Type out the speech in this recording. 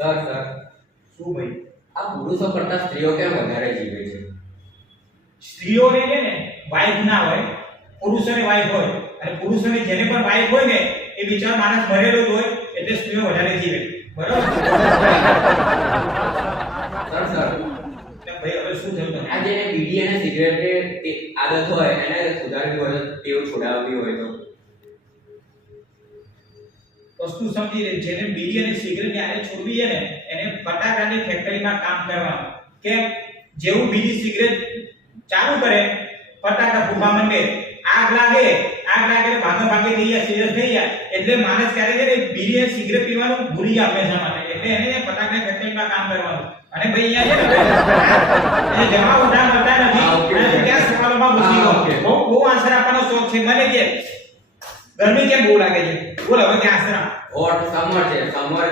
Sir શું ભાઈ? આ પુરુષો કરતા સ્ત્રીઓ કેમ વધારે જીવે છે? સ્ત્રીઓને છે ને વાઈફ ના હોય, પુરુષોને વાઈફ હોય, અને પુરુષોને જેને પણ વાઈફ હોય ને એ બિચારો માણસ મરેલો જ હોય, એટલે સ્ત્રીઓ વધારે જીવે. બરોબર? સર ભાઈ હવે શું થયું તમને? આ જેને બીડી અને સિગરેટની આદત હોય એને સુધારવી હોય તો ટેવ છોડાવવી હોય તો વસ્તુ સમજી લે. જેને બીડી અને સિગરેટની આદત છોડવી છે ને એને ફટાકડાની ફેક્ટરીમાં કામ કરવાનું. કે જેવું બીડી સિગરેટ ચાલુ કરે ફટાકડા ફૂટવા માંડે, આગ લાગે ભાગે થઈ જાય, સિરિયસ થઈ જાય, એટલે માણસ ક્યારે છે ને બીડી અને સિગરેટ પીવાનું ભૂલી જાય હંમેશા માટે. એટલે એને ફટાકડા ફેક્ટરીમાં કામ કરવાનું. અને ભાઈ અહીંયા છે ને જવા ઉઠા કરતા નથી અને ક્યાં સવાલોમાં ઘૂસી ગયો. બહુ આન્સર આપવાનો શોખ છે મને. કે ગરમી કેમ બહુ લાગે છે? બોલ હવે ક્યાં આન્સર આપ. હોટ સમર છે, સમર